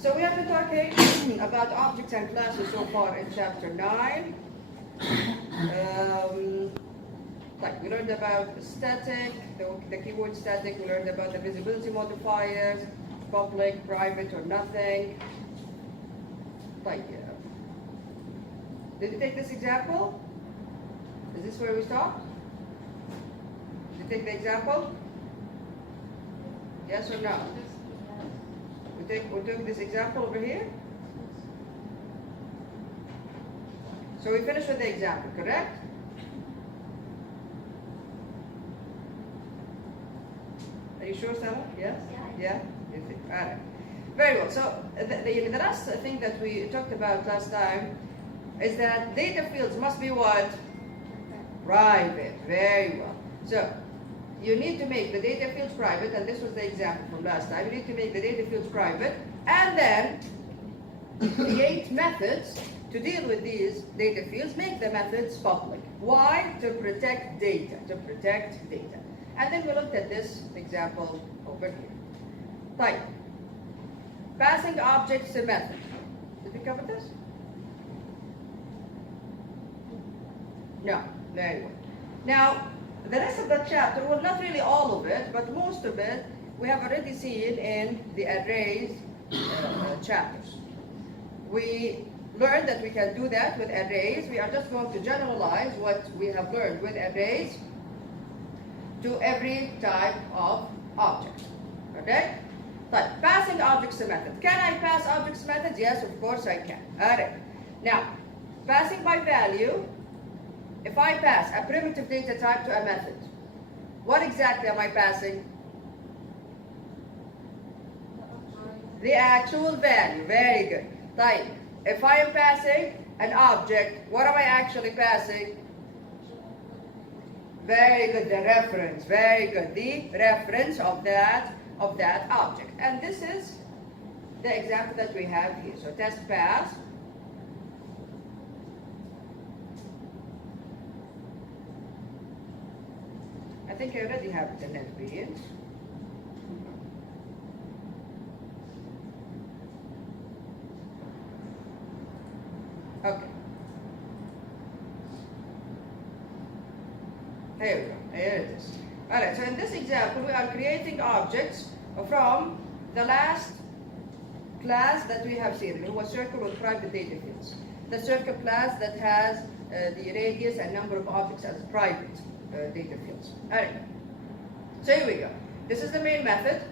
So we have been talking about objects and classes so far in chapter 9. Like we learned about static, the keyword static, we learned about the visibility modifiers, public, private, or nothing. Like, did you take this example? Is this where we stopped? Did you take the example? Yes or no? We took this example over here. So we finished with the example, correct? Are you sure, Sarah? Yes? Yeah? You think? All right. Very well. So the last thing that we talked about last time is that data fields must be what? Private. Very well. So you need to make the data fields private, and this was the example from last time. You need to make the data fields private, and then create methods to deal with these data fields. Make the methods public. Why? To protect data. To protect data. And then we looked at this example over here. Like, passing objects to method. Did we cover this? No. Very well. Now, the rest of the chapter, well, not really all of it, but most of it, we have already seen in the arrays chapters. We learned that we can do that with arrays. We are just going to generalize what we have learned with arrays to every type of object. Okay? But passing objects to method. Can I pass objects to methods? Yes, of course I can. Alright. Now, passing by value. If I pass a primitive data type to a method, what exactly am I passing? The actual value. Very good. Right. If I am passing an object, what am I actually passing? Very good. The reference. Very good. The reference of that object. And this is the example that we have here. So test pass. I think I already have it in NetBeans. Okay. Here we go. Here it is. Alright, so in this example, we are creating objects from the last class that we have seen. It was circle with private data fields. The circle class that has the radius and number of objects as private data fields. Alright. So here we go. This is the main method.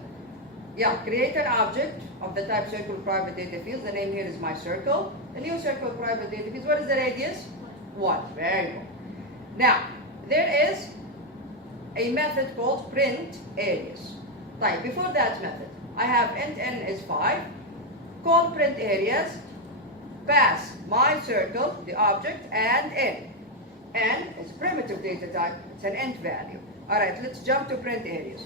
Yeah, create an object of the type circle with private data fields. The name here is my circle. The new circle with private data fields. What is the radius? 1. Very good. Now, there is a method called print areas. Right, before that method, I have int n is 5. Call print areas. Pass my circle, the object, and n. N is primitive data type. It's an int value. Alright, let's jump to print areas.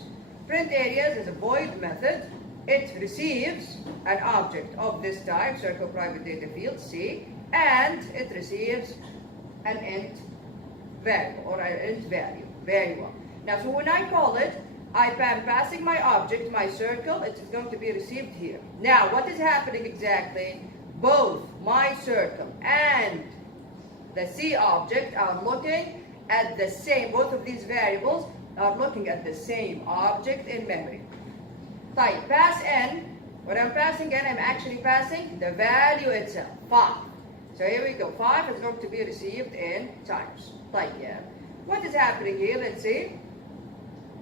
Print areas is a void method. It receives an object of this type, circle private data field, C, and it receives an int variable or an int value. Very well. Now, so when I call it, I am passing my object, my circle, it is going to be received here. Now, what is happening exactly? Both my circle and the C object are looking at the same, both of these variables are looking at the same object in memory. Type pass n. When I'm passing n, I'm actually passing the value itself, 5. So here we go, 5 is going to be received in times. Type yeah. What is happening here? Let's see.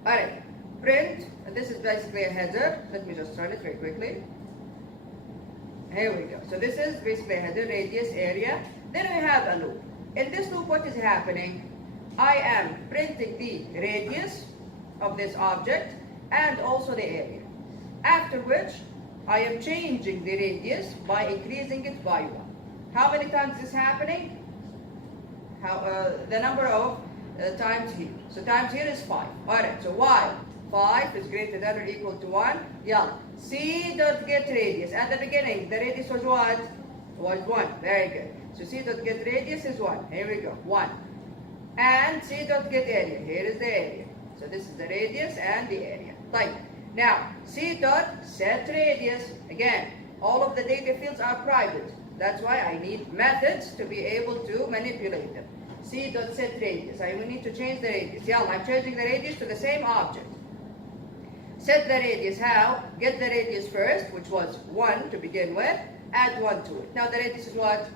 Alright, print, and this is basically a header. Let me just run it very quickly. Here we go. So this is basically a header, radius, area. Then we have a loop. In this loop, what is happening? I am printing the radius of this object and also the area. After which, I am changing the radius by increasing it by 1. How many times is this happening? The number of times here. So times here is 5. Alright, so while 5 is greater than or equal to 1, yeah. C dot get radius. At the beginning, the radius was what? Was 1. Very good. So C dot get radius is 1. Here we go. 1. And C dot get area. Here is the area. So this is the radius and the area. Like, now, C dot set radius. Again, all of the data fields are private. That's why I need methods to be able to manipulate them. C.setRadius. I will need to change the radius. Yeah, I'm changing the radius to the same object. Set the radius how? Get the radius first, which was 1 to begin with. Add 1 to it. Now the radius is what?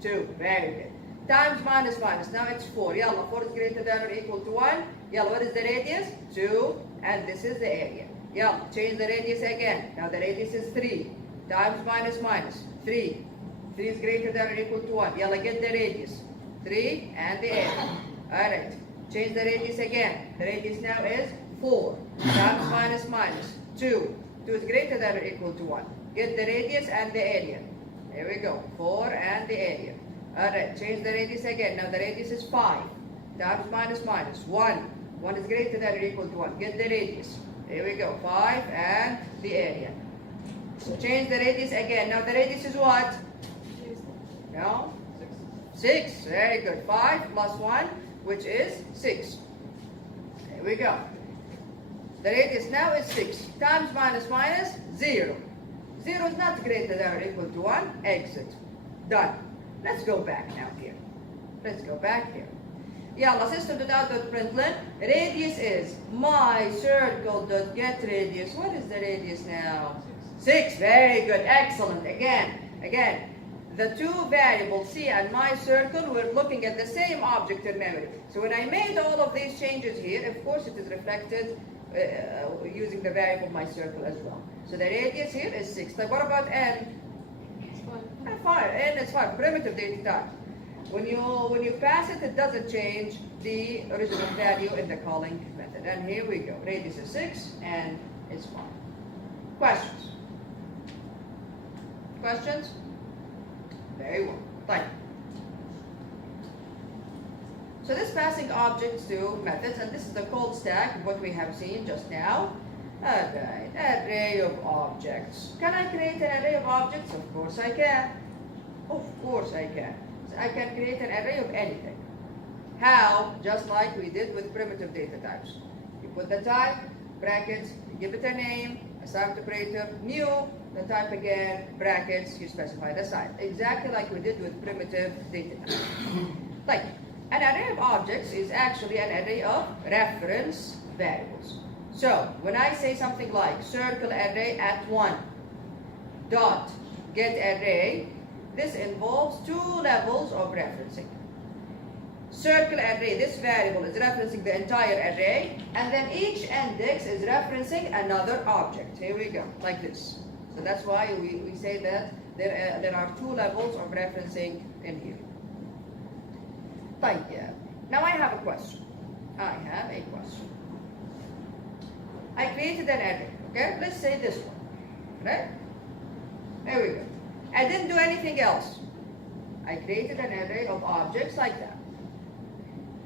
2. Very good. Times minus minus. Now it's 4. Yalla, 4 is greater than or equal to 1. Yalla, what is the radius? 2. And this is the area. Yalla, change the radius again. Now the radius is 3. Times minus minus. 3. 3 is greater than or equal to 1. Yalla, get the radius. 3 and the area. Alright. Change the radius again. The radius now is 4. Times minus minus. 2. 2 is greater than or equal to 1. Get the radius and the area. There we go. 4 and the area. Alright, change the radius again. Now the radius is 5. Times minus minus. 1. 1 is greater than or equal to 1. Get the radius. There we go. 5 and the area. So change the radius again. Now the radius is what? No? 6. Very good. 5 plus 1, which is 6. There we go. The radius now is 6. Times minus minus, 0. 0 is not greater than or equal to 1. Exit. Done. Let's go back now here. Let's go back here. Yalla, system.out.println. Radius is my circle.get radius. What is the radius now? 6. Very good. Excellent. Again. The two variables C and my circle were looking at the same object in memory. So when I made all of these changes here, of course it is reflected using the variable my circle as well. So the radius here is 6. Like what about n? It's fine. Fine. N is fine. Primitive data type. When you pass it, it doesn't change the original value in the calling method. And here we go. Radius is 6 and it's fine. Questions? Questions? Very well. Fine. So this passing objects to methods, and this is the cold stack, what we have seen just now. Alright, array of objects. Can I create an array of objects? Of course I can. Of course I can. So I can create an array of anything. How? Just like we did with primitive data types. You put the type, brackets, you give it a name, a size operator, new, the type again, brackets, you specify the size. Exactly like we did with primitive data types. Like, an array of objects is actually an array of reference variables. So, when I say something like circle array at 1 dot get array, this involves two levels of referencing. Circle array, this variable is referencing the entire array, and then each index is referencing another object. Here we go, like this. So that's why we say that there are two levels of referencing in here. Thank you. Now I have a question. I created an array, okay? Let's say this one, right? There we go. I didn't do anything else. I created an array of objects like that.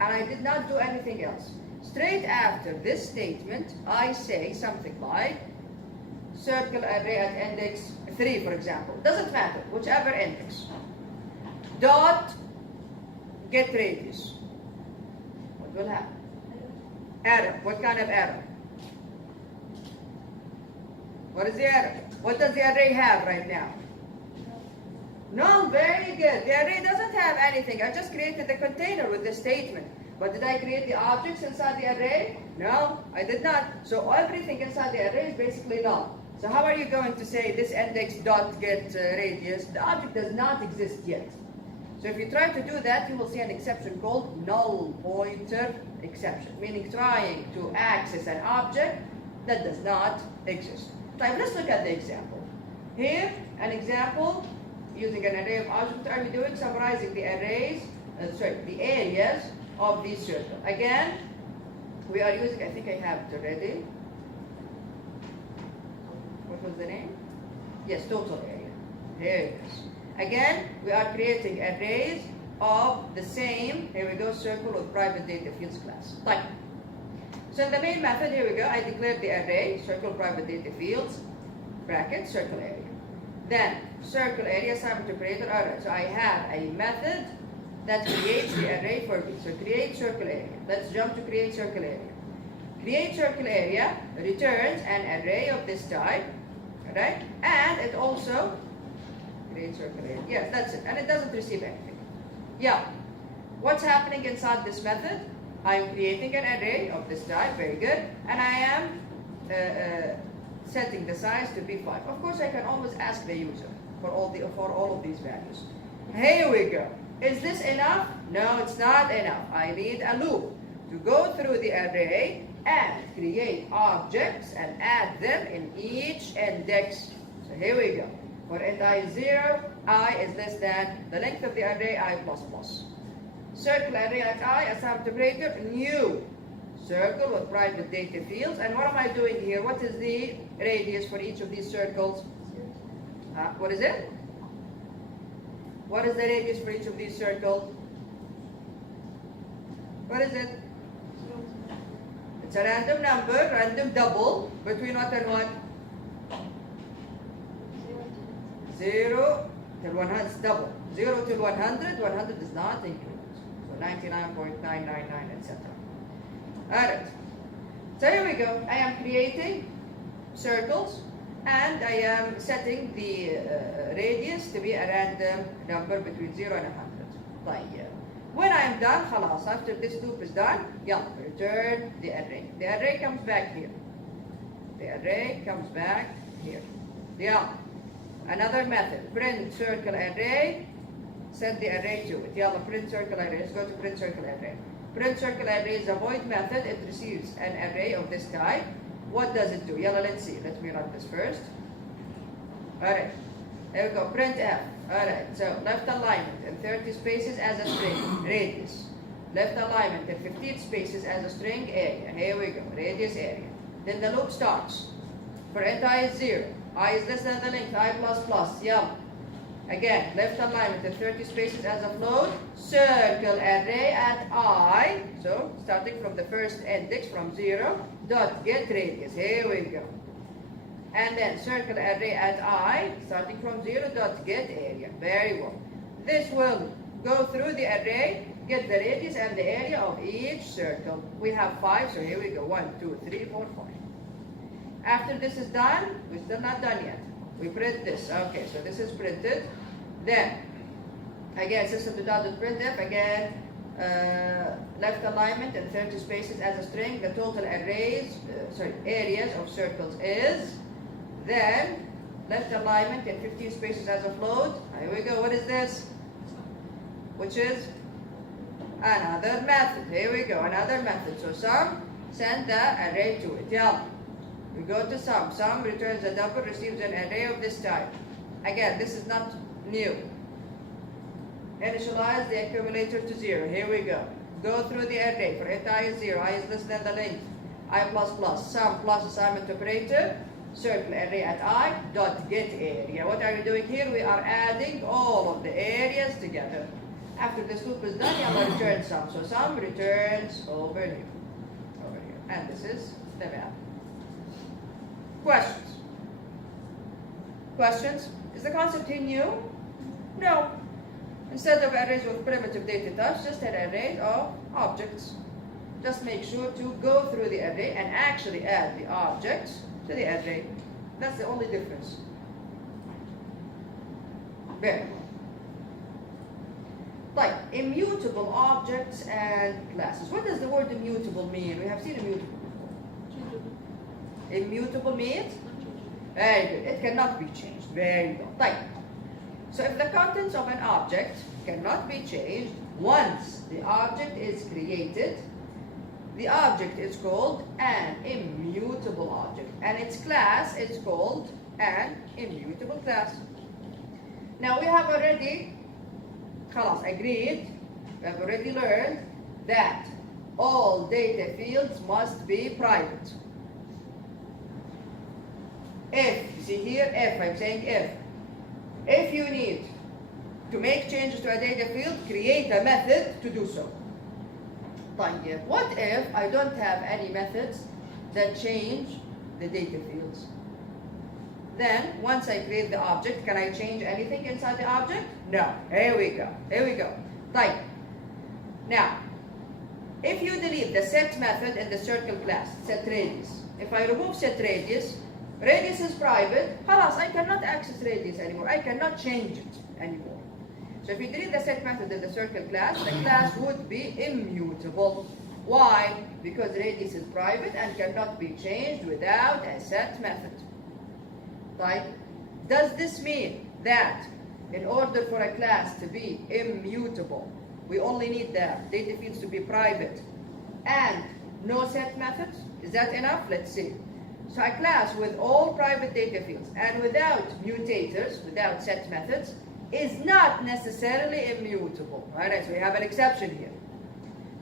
And I did not do anything else. Straight after this statement, I say something like circle array at index 3, for example. Doesn't matter, whichever index. Dot get radius. What will happen? Error. What kind of error? What is the error? What does the array have right now? No, very good. The array doesn't have anything. I just created the container with this statement. But did I create the objects inside the array? No, I did not. So everything inside the array is basically null. So how are you going to say this index dot get radius? The object does not exist yet. So if you try to do that, you will see an exception called null pointer exception, meaning trying to access an object that does not exist. So let's look at the example. Here, an example using an array of objects. What are we doing? Summarizing the arrays, the areas of the circle. Again, we are using, I think I have it already. What was the name? Yes, total area. There it is. Again, we are creating arrays of the same, here we go, circle with private data fields class. Like, so in the main method, here we go, I declared the array, circle private data fields, bracket, circle area. Then, circle area assignment operator, alright, so I have a method that creates the array for me. So create circle area. Let's jump to create circle area. Create circle area returns an array of this type, right? And it also creates circle area. Yes, that's it. And it doesn't receive anything. Yeah. What's happening inside this method? I'm creating an array of this type, very good, and I am setting the size to be 5. Of course, I can always ask the user for all of these values. Here we go. Is this enough? No, it's not enough. I need a loop to go through the array and create objects and add them in each index. So here we go. For int I is 0, I is less than the length of the array I plus plus. Circle array at I as operator, new circle with private data fields. And what am I doing here? What is the radius for each of these circles? What is it? What is the radius for each of these circles? What is it? It's a random number, random double, between what and what? 0 till 100 is double. 0 till 100, 100 is not included. So 99.999, etc. Alright. So here we go. I am creating circles and I am setting the radius to be a random number between 0 and 100. When I am done, خلاص, after this loop is done, return the array. The array comes back here. The array comes back here. Another method, print circle array, set the array to it. Print circle array. Let's go to print circle array. Print circle array is a void method. It receives an array of this type. What does it do? Let's see. Let me run this first. Alright. There we go. Print f. Alright. So left alignment and 30 spaces as a string, radius. Left alignment and 15 spaces as a string, area. Here we go. Radius, area. Then the loop starts. For int I is 0. I is less than the length, I plus plus. Again, left alignment and 30 spaces as a float. Circle array at I. So, starting from the first index from 0, dot get radius. Here we go. And then circle array at I, starting from 0, dot get area. Very well. This will go through the array, get the radius and the area of each circle. We have 5, so here we go. 1, 2, 3, 4, 5. After this is done, we're still not done yet. We print this. Okay, so this is printed. Then, again, system.printf, again, left alignment and 30 spaces as a string. The total areas of circles is. Then, left alignment and 15 spaces as a float. Here we go. What is this? Which is another method. Here we go. Another method. So sum, send the array to it. We go to sum. Sum returns a double, receives an array of this type. Again, this is not new. Initialize the accumulator to 0. Here we go. Go through the array. For int I is 0. I is less than the length. I plus plus. Sum plus assignment operator. Circle array at I. Dot get area. What are we doing here? We are adding all of the areas together. After this loop is done, return sum. So sum returns over here. Over here. And this is the map. Questions? Questions? Is the concept here new? No. Instead of arrays with primitive data types, just an array of objects. Just make sure to go through the array and actually add the objects to the array. That's the only difference. Very well. Like immutable objects and classes. What does the word immutable mean? We have seen immutable before. Immutable means? Very good. It cannot be changed. Very well. Like, so if the contents of an object cannot be changed, once the object is created, the object is called an immutable object. And its class is called an immutable class. Now we have already agreed, we have already learned that all data fields must be private. If, you see here, if, I'm saying if you need to make changes to a data field, create a method to do so. What if I don't have any methods that change the data fields? Then, once I create the object, can I change anything inside the object? No. Here we go. Here we go. Now, if you delete the set method in the circle class, set radius. If I remove set radius, Radius is private. خلاص, I cannot access radius anymore. I cannot change it anymore. So if you delete the set method in the circle class, the class would be immutable. Why? Because radius is private and cannot be changed without a set method. Right? Does this mean that in order for a class to be immutable, we only need the data fields to be private and no set methods? Is that enough? Let's see. So a class with all private data fields and without mutators, without set methods, is not necessarily immutable. Alright, so we have an exception here.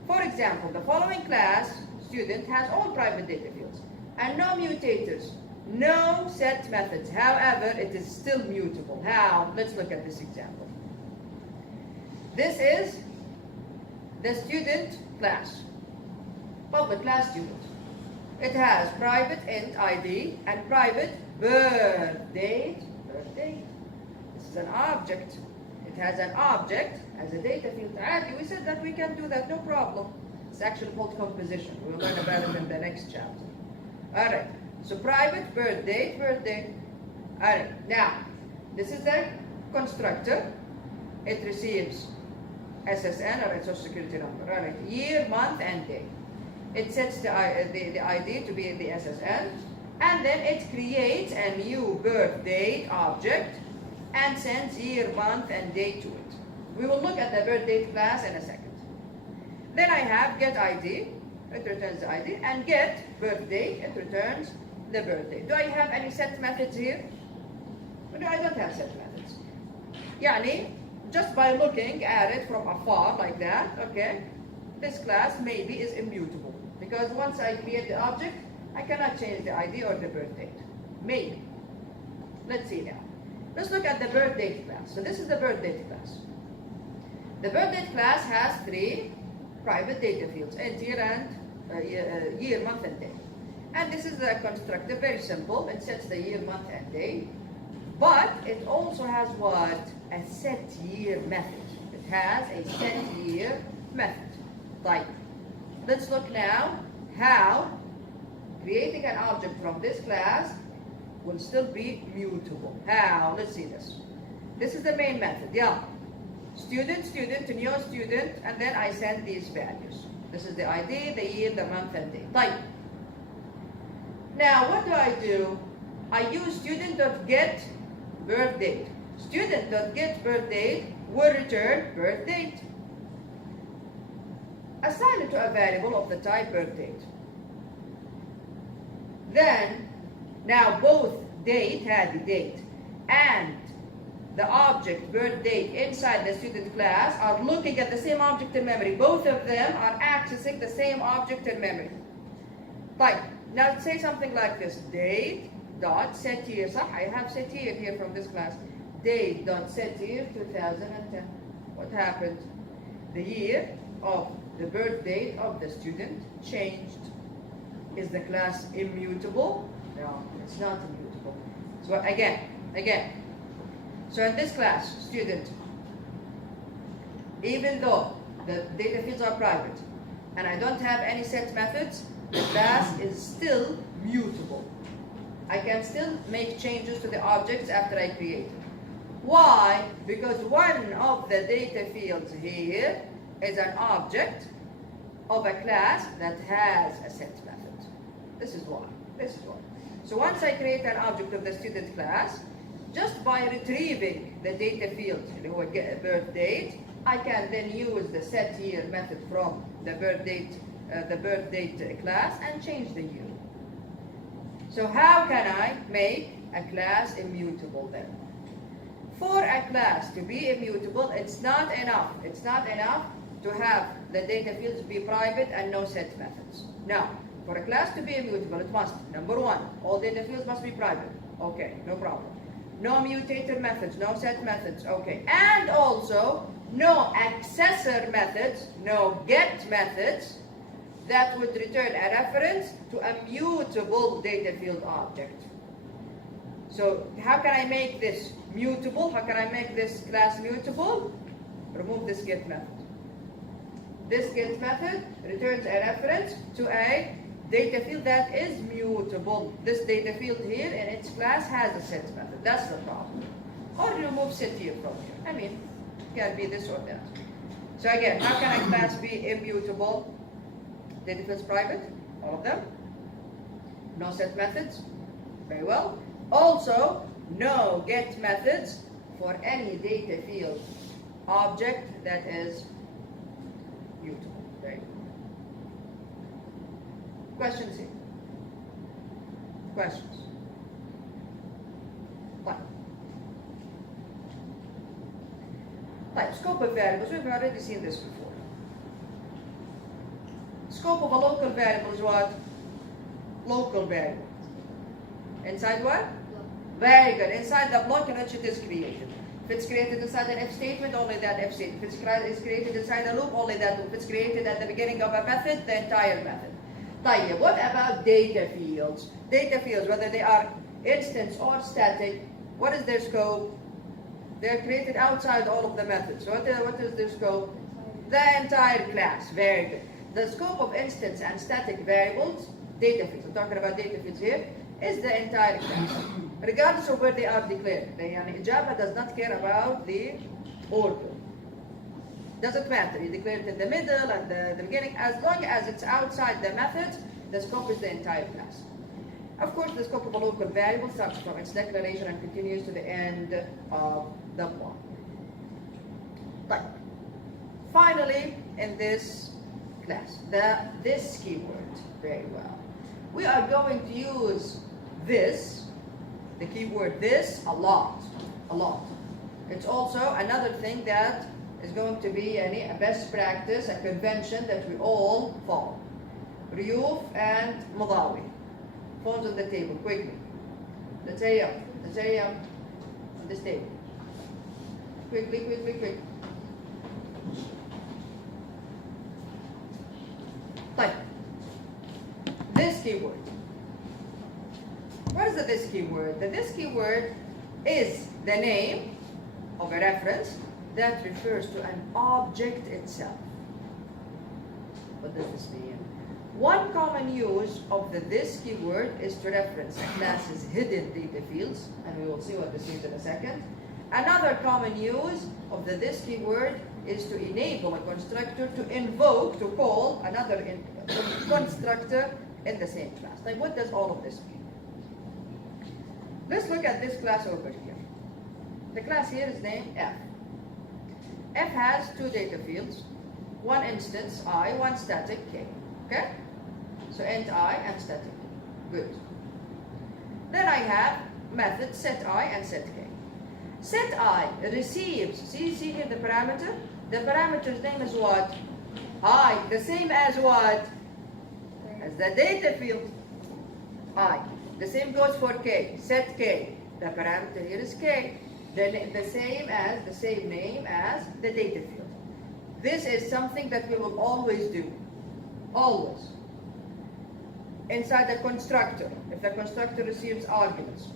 For example, the following class student has all private data fields and no mutators, no set methods. However, it is still mutable. How? Let's look at this example. This is the student class, public class student. It has private int ID and private birth date. This is an object. It has an object as a data field. We said that we can do that, no problem. It's actually called composition. We'll learn about it in the next chapter. Alright, so private birth date. Alright, now, this is the constructor. It receives SSN, or its social security number. Alright, year, month, and day. It sets the ID to be in the SSN, and then it creates a new birth date object and sends year, month, and day to it. We will look at the birth date class in a second. Then I have get ID, it returns the ID, and get birth date, it returns the birth date. Do I have any set methods here? No, I don't have set methods. Yani, just by looking at it from afar like that, okay, this class maybe is immutable. Because once I create the object, I cannot change the ID or the birth date. Maybe. Let's see now. Let's look at the birth date class. So this is the birth date class. The birth date class has 3 private data fields, int, year, and year, month, and day. And this is the constructor, very simple. It sets the year, month, and day. But it also has what? A set year method. It has a set year method. Type. Let's look now how creating an object from this class will still be mutable. How? Let's see this. This is the main method. Yeah. Student, new student, and then I send these values. This is the ID, the year, the month, and day. Type. Now, what do? I use student.get birth date. Student.get birth date will return birth date. Assign it to a variable of the type birth date. Then, now both date, had the date, and the object birth date inside the student class are looking at the same object in memory. Both of them are accessing the same object in memory. Type. Now say something like this. Date dot set year. I have set year here from this class. Date dot set year 2010. What happened? The year of the birth date of the student changed. Is the class immutable? No, it's not immutable. So again. So in this class, student, even though the data fields are private and I don't have any set methods, the class is still mutable. I can still make changes to the objects after I create it. Why? Because one of the data fields here is an object of a class that has a set method. This is why. So once I create an object of the student class, just by retrieving the data field, get a birth date, I can then use the set year method from the birth date class and change the year. So how can I make a class immutable then? For a class to be immutable, it's not enough. It's not enough to have the data fields be private and no set methods. Now, for a class to be immutable, it must, number 1, all data fields must be private. Okay, no problem. No mutator methods, no set methods, okay. And also, no accessor methods, no get methods that would return a reference to a mutable data field object. So how can I make this mutable? How can I make this class mutable? Remove this get method. This get method returns a reference to a data field that is mutable. This data field here in its class has a set method. That's the problem. Or remove set here from here. I mean, it can be this or that. So again, how can a class be immutable? Data fields private, all of them. No set methods. Very well. Also, no get methods for any data field object that is mutable. Very good. Questions here? Questions? Fine. Right, scope of variables. We've already seen this before. Scope of a local variable is what? Local variable. Inside what? Very good. Inside the block in which it is created. If it's created inside an if statement, only that if statement. If it's created inside a loop, only that loop. If it's created at the beginning of a method, the entire method. طيب, what about data fields? Data fields, whether they are instance or static, what is their scope? They're created outside all of the methods. So what is their scope? The entire class. Very good. The scope of instance and static variables, data fields, I'm talking about data fields here, is the entire class. Regardless of where they are declared. Java does not care about the order. Doesn't matter. You declare it in the middle and the beginning. As long as it's outside the methods, the scope is the entire class. Of course, the scope of a local variable starts from its declaration and continues to the end of the block. But finally, in this class, this keyword, very well. We are going to use this, the keyword this, a lot. It's also another thing that is going to be a best practice, a convention that we all follow. Riyuf and Mudawi. Phones on the table, quickly. Let's say on this table. Quick. Type. This keyword. What is the this keyword? The this keyword is the name of a reference that refers to an object itself. What does this mean? One common use of the this keyword is to reference a class's hidden data fields, and we will see what this means in a second. Another common use of the this keyword is to enable a constructor to invoke, to call another constructor in the same class. Like, what does all of this mean? Let's look at this class over here. The class here is named F. F has two data fields, one instance I, one static K. Okay? So int I and static K. Good. Then I have methods set I and set K. Set I receives, see here the parameter? The parameter's name is what? I. The same as what? As the data field I. The same goes for K. Set K. The parameter here is K. The same name as the data field. This is something that we will always do. Always. Inside the constructor, if the constructor receives arguments,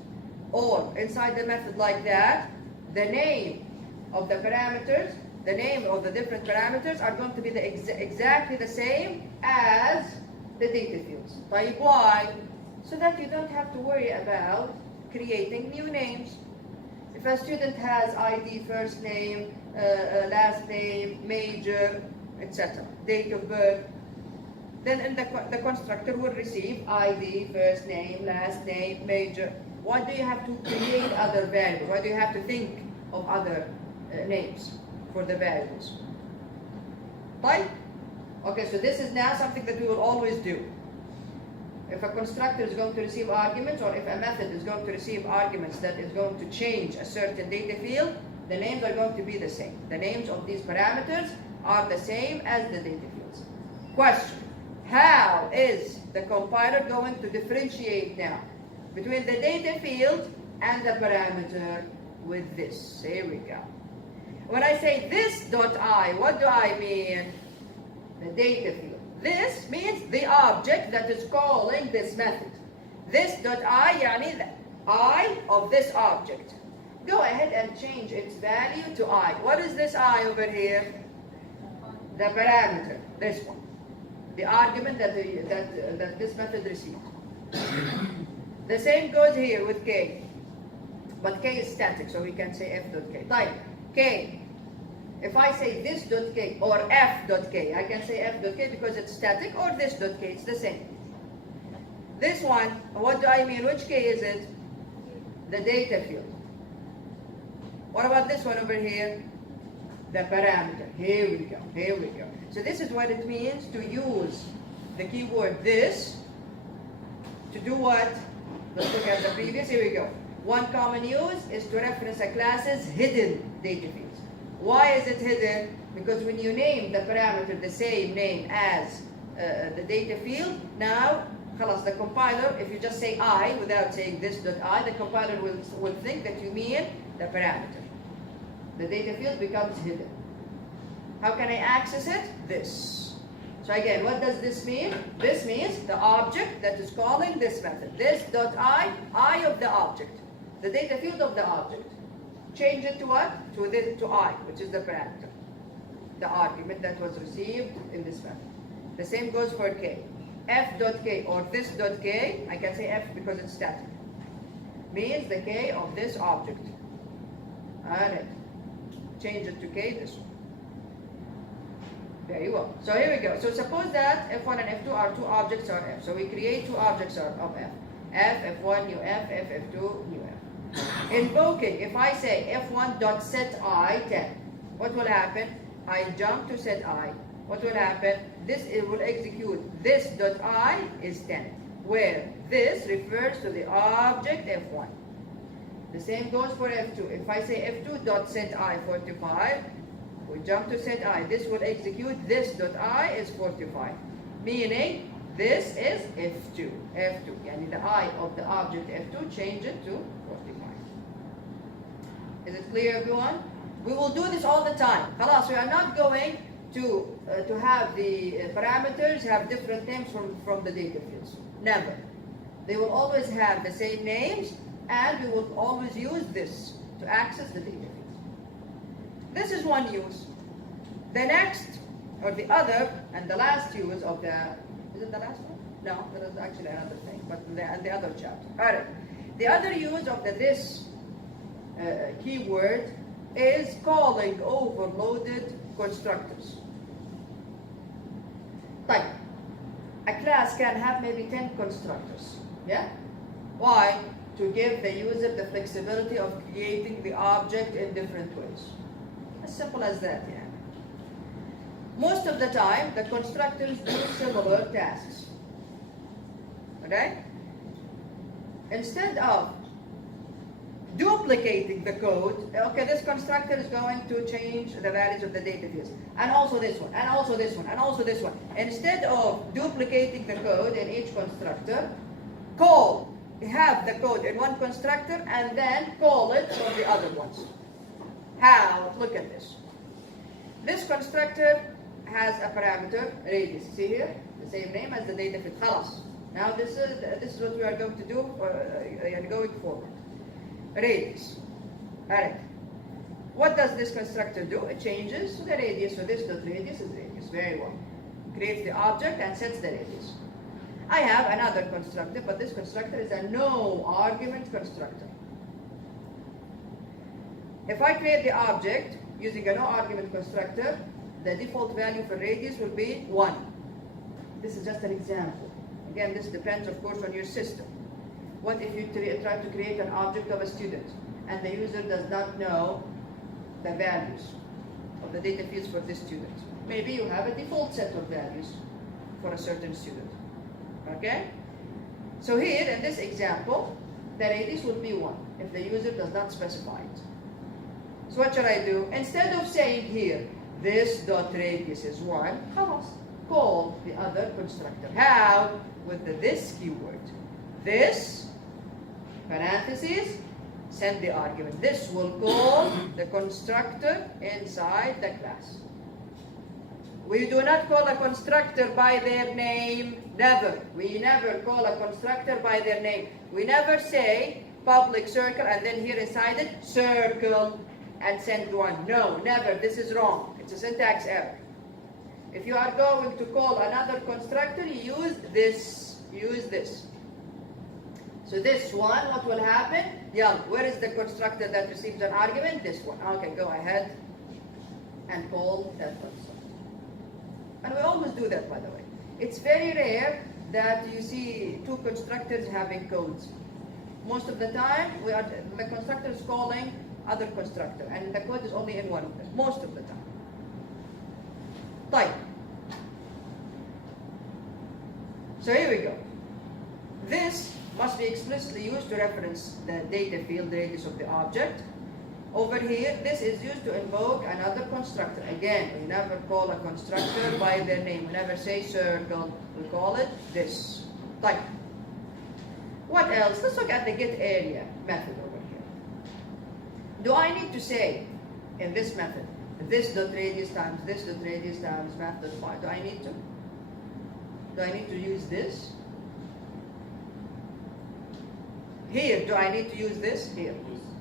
or inside the method like that, the name of the parameters, the name of the different parameters are going to be exactly the same as the data fields. Why? So that you don't have to worry about creating new names. If a student has ID, first name, last name, major, etc., date of birth, then the constructor will receive ID, first name, last name, major. Why do you have to create other variables? Why do you have to think of other names for the variables? Right? Okay, so this is now something that we will always do. If a constructor is going to receive arguments, or if a method is going to receive arguments that is going to change a certain data field, the names are going to be the same. The names of these parameters are the same as the data fields. Question: how is the compiler going to differentiate now between the data field and the parameter with this? Here we go. When I say this dot I, what do I mean? The data field. This means the object that is calling this method. This dot I, yani the I of this object. Go ahead and change its value to I. What is this I over here? The parameter, this one. the argument that this method received. The same goes here with k, but k is static, so we can say f dot k. Like k, if I say this dot k or f dot k, I can say f dot k because it's static, or this dot k, it's the same. This one, what do I mean? Which k is it? The data field. What about this one over here? The parameter. Here we go, here we go. So this is what it means to use the keyword this to do what? Let's look at the previous. Here we go. One common use is to reference a class's hidden data fields. Why is it hidden? Because when you name the parameter the same name as the data field, now the compiler, if you just say I without saying this dot I, the compiler will think that you mean the parameter. The data field becomes hidden. How can I access it? This. So again, what does this mean? This means the object that is calling this method. This dot I of the object. The data field of the object. Change it to what? To I, which is the parameter. The argument that was received in this method. The same goes for k. F dot k or this dot k, I can say f because it's static, means the k of this object. Alright. Change it to k, this one. Very well. So here we go. So suppose that f1 and f2 are two objects of f. So we create two objects of f. F1 new f, f2 new f. Invoking, if I say f1 dot set I 10, what will happen? I jump to set I. What will happen? It will execute this dot I is 10, where this refers to the object f1. The same goes for f2. If I say f2 dot set I 45, we jump to set I. This will execute this dot I is 45, meaning this is f2. F2. Yani the I of the object f2, change it to 45. Is it clear, everyone? We will do this all the time. Khalas, we are not going to have the parameters have different names from the data fields. Never. They will always have the same names, and we will always use this to access the data fields. This is one use. The next, or the other, and the last use of the, is it the last one? No, there is actually another thing, but in the other chapter. Alright. The other use of the this keyword is calling overloaded constructors. Like, a class can have maybe 10 constructors. Yeah? Why? To give the user the flexibility of creating the object in different ways. As simple as that, yeah. Most of the time, the constructors do similar tasks. Okay? Instead of duplicating the code, okay, this constructor is going to change the values of the data fields, and also this one, and also this one, and also this one. Instead of duplicating the code in each constructor, have the code in one constructor and then call it for the other ones. How? Look at this. This constructor has a parameter, radius. See here? The same name as the data field. Khalas. Now this is what we are going to do going forward. Radius. Alright. What does this constructor do? It changes the radius. So this dot radius is radius. Very well. Creates the object and sets the radius. I have another constructor, but this constructor is a no argument constructor. If I create the object using a no argument constructor, the default value for radius will be 1. This is just an example. Again, this depends, of course, on your system. What if you try to create an object of a student and the user does not know the values of the data fields for this student? Maybe you have a default set of values for a certain student. Okay? So here, in this example, the radius will be 1 if the user does not specify it. So what should I do? Instead of saying here, this dot radius is 1, call the other constructor. How? With the this keyword. This, parentheses, send the argument. This will call the constructor inside the class. We do not call a constructor by their name. Never. We never call a constructor by their name. We never say public circle and then here inside it, circle and send 1. No, never. This is wrong. It's a syntax error. If you are going to call another constructor, you use this. Use this. So this one, what will happen? Yeah, where is the constructor that receives an argument? This one. Okay, go ahead and call that constructor. And we always do that, by the way. It's very rare that you see two constructors having codes. Most of the time, the constructor is calling other constructor, and the code is only in one of them. Most of the time. Type. So here we go. This must be explicitly used to reference the data field radius of the object. Over here, this is used to invoke another constructor. Again, we never call a constructor by their name. We never say circle. We call it this. Type. What else? Let's look at the get area method over here. Do I need to say in this method, this dot radius times this dot radius times math dot point? Do I need to? Do I need to use this? Here, do I need to use this? Here.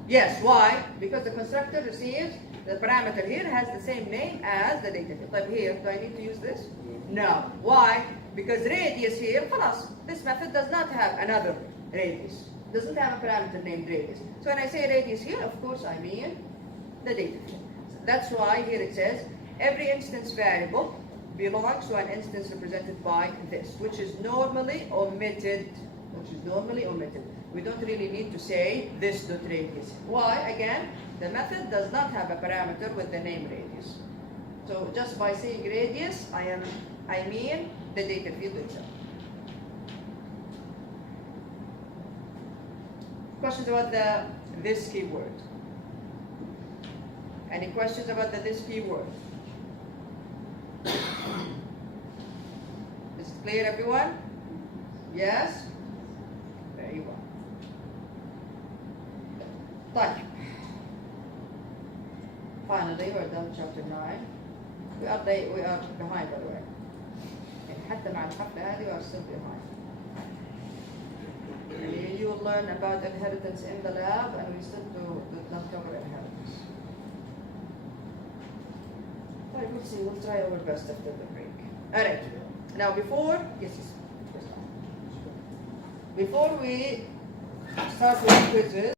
Yes, why? Because the constructor receives, the parameter here has the same name as the data field. But here, do I need to use this? No. Why? Because radius here, خلاص, this method does not have another radius. Doesn't have a parameter named radius. So when I say radius here, of course I mean the data field. So that's why here it says, every instance variable belongs to an instance represented by this, which is normally omitted. We don't really need to say this dot radius. Why? Again, the method does not have a parameter with the name radius. So just by saying radius, I mean the data field itself. Questions about this keyword? Any questions about this keyword? Is it clear, everyone? Yes? Very well. طيب. Finally, we're done chapter 9. We are behind, by the way. حتى مع الحفلة هذه we are still behind. You will learn about inheritance in the lab, and we still do not cover inheritance. Alright, we'll see. We'll try our best after the break. Alright. Now, before we start with quizzes.